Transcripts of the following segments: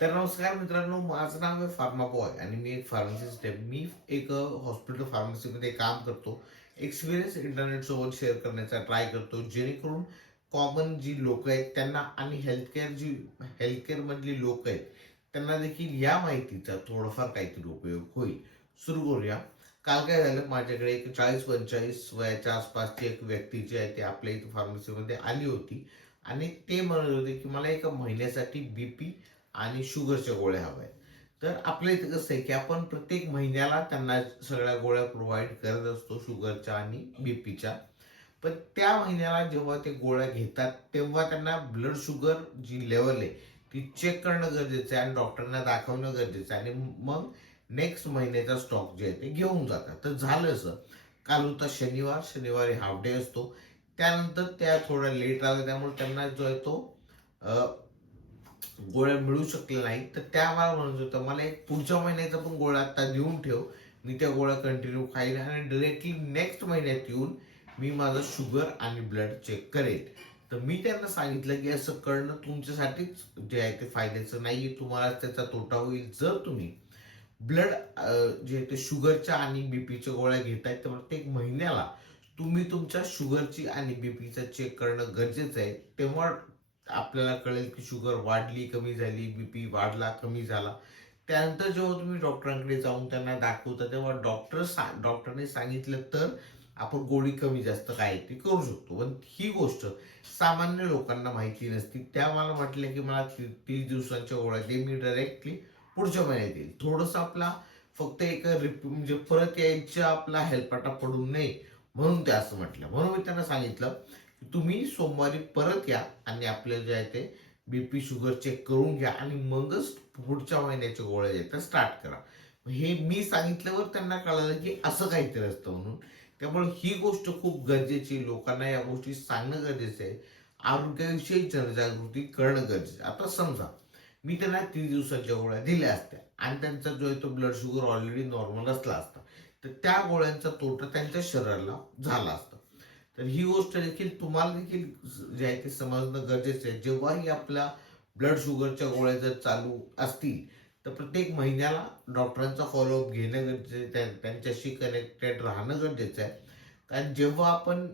तर नमस्कार मित्रांनो, माझं नाव आहे फार्मा बॉय आणि मी एक फार्मसिस्ट आहे. मी एक हॉस्पिटल फार्मसीमध्ये काम करतो. एक्सपिरियन्स इंटरनेटसोबत शेअर करण्याचा ट्राय करतो, जेणेकरून कॉमन जी लोकं आहेत त्यांना आणि हेल्थकेअरमधली लोकं आहेत, त्यांना देखील या माहितीचा थोडाफार काहीतरी उपयोग होईल. सुरू करूया. काल काय झालं, माझ्याकडे एक 40-45 वयाच्या आसपासची एक व्यक्ती जी आहे, ती आपल्या इथे फार्मसीमध्ये आली होती आणि ते म्हणत होते, की मला एका महिन्यासाठी बीपी आणि शुगरच्या गोळ्या हव्या आहेत. तर आपल्या इथं कसं आहे, की आपण प्रत्येक महिन्याला त्यांना सगळ्या गोळ्या प्रोव्हाईड करत असतो शुगरच्या आणि बीपीच्या. पण त्या महिन्याला जेव्हा ते गोळ्या घेतात, तेव्हा त्यांना ब्लड शुगर जी लेवल आहे, ती चेक करणं गरजेचं आहे आणि डॉक्टरना दाखवणं गरजेचं आहे आणि मग नेक्स्ट महिन्याचा स्टॉक जे आहे ते घेऊन जातात. तर झालं असं, काल होता शनिवार, शनिवारी हाल्फ डे असतो. त्यानंतर त्या थोड्या लेट आल्या, त्यामुळे त्यांना जो आहे तो गोळ्या मिळू शकल्या नाहीत. तर त्या मला म्हणत होत्या, मला एक पुढच्या महिन्याचा पण गोळ्या आता देऊन ठेव. मी त्या गोळ्या कंटिन्यू खाईल आणि डायरेक्टली नेक्स्ट महिन्यात येऊन मी माझं शुगर आणि ब्लड चेक करेल. तर मी त्यांना सांगितलं, की असं करणं तुमच्यासाठीच जे आहे ते फायद्याचं नाहीये. तुम्हाला त्याचा तोटा होईल. जर तुम्ही ब्लड जे आहे ते शुगरच्या आणि बीपीच्या गोळ्या घेताय, तर प्रत्येक महिन्याला तुम्ही तुमच्या शुगरची आणि बीपीचा चेक करणं गरजेचं आहे. तेव्हा आपल्याला कळेल की शुगर वाढली, कमी झाली, बीपी वाढला, कमी झाला. त्यानंतर जेव्हा तुम्ही डॉक्टरांकडे जाऊन त्यांना दाखवता, तेव्हा डॉक्टरने सांगितलं तर आपण गोळी कमी जास्त काय ती करू शकतो. पण ही गोष्ट सामान्य लोकांना माहिती नसती. त्या मला म्हटल्या, की मला 30 दिवसांच्या गोळ्या दे, मी डायरेक्टली पुढच्या महिन्यात येईल. थोडंसं आपला फक्त एक म्हणजे परत यायच्या आपला हेलपाटा पडू नये म्हणून ते असं म्हटलं. म्हणून मी त्यांना सांगितलं, की तुम्ही सोमवारी परत या आणि आपल्याला जे आहे ते बीपी शुगर चेक करून घ्या आणि मगच पुढच्या महिन्याच्या गोळ्या जे आहेत स्टार्ट करा. हे मी सांगितल्यावर त्यांना कळालं, की असं काहीतरी असतं म्हणून. त्यामुळे ही गोष्ट खूप गरजेची आहे. लोकांना या गोष्टी सांगणं गरजेचं आहे. आरोग्याविषयी जनजागृती करणं गरजेचं आहे. आता समजा मी त्यांना 30 दिवसाच्या गोळ्या दिल्या असत्या आणि त्यांचा जो आहे तो ब्लड शुगर ऑलरेडी नॉर्मल असला असता, तर त्या गोळ्यांचा तोटा त्यांच्या शरीराला झाला असता. तर ही गोष्ट देखील तुम्हाला देखील जे आहे ते समजणं गरजेचं आहे. जेव्हाही आपल्या ब्लड शुगरच्या गोळ्या जर चालू असतील, तर प्रत्येक महिन्याला डॉक्टरांचा फॉलोअप घेणं गरजेचं आहे. त्यांच्याशी कनेक्टेड राहणं गरजेचं आहे. कारण जेव्हा आपण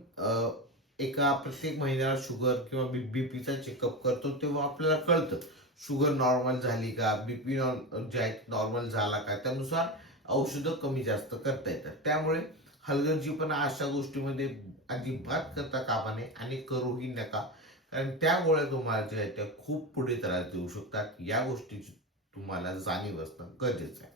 एका प्रत्येक महिन्याला शुगर किंवा बीपीचा चेकअप करतो, तेव्हा आपल्याला कळतं शुगर नॉर्मल झाली का, बीपी जे आहे नॉर्मल झाला का, त्यानुसार औषधं कमी जास्त करता येतात. त्यामुळे हलगर्जीपणा अशा गोष्टीमध्ये अजिबात करता कामा नये आणि करूही नका. कारण त्या गोळ्या तुम्हाला ज्या आहेत त्या खूप पुढे त्रास देऊ शकतात. या गोष्टीची तुम्हाला जाणीव असणं गरजेचं आहे.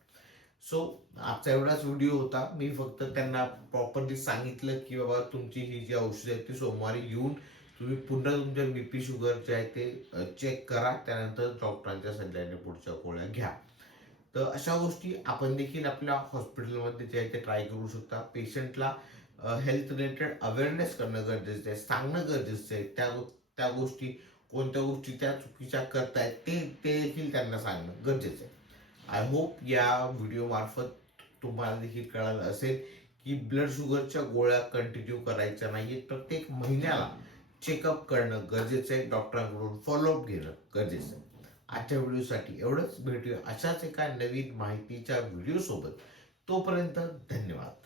सो आजचा एवढाच व्हिडिओ होता. मी फक्त त्यांना प्रॉपरली सांगितलं, की बाबा तुमची ही जी औषधं आहेत ती सोमवारी येऊन तुम्ही पुन्हा तुमच्या बीपी शुगर जे आहे ते चेक करा. त्यानंतर डॉक्टरांच्या सल्ल्याने पुढच्या गोळ्या घ्या. तर अशा गोष्टी आपण देखील आपल्या हॉस्पिटलमध्ये जे आहे ते ट्राय करू शकता. पेशंटला हेल्थ रिलेटेड अवेअरनेस करणं गरजेचं आहे, सांगणं गरजेचं आहे. त्या गोष्टी, कोणत्या गोष्टी त्या चुकीच्या करतायत ते देखील त्यांना सांगणं गरजेचं आहे. आय होप या व्हिडिओ मार्फत तुम्हाला देखील कळालं असेल, की ब्लड शुगरच्या गोळ्या कंटिन्यू करायच्या नाहीये. प्रत्येक महिन्याला चेकअप करणं गरजेचं आहे. डॉक्टरांकडून फॉलोअप घेणं गरजेचं आहे. आजच्या व्हिडिओसाठी एवढंच. भेटूया अशाच एका नवीन माहितीच्या व्हिडिओ सोबत. तोपर्यंत धन्यवाद.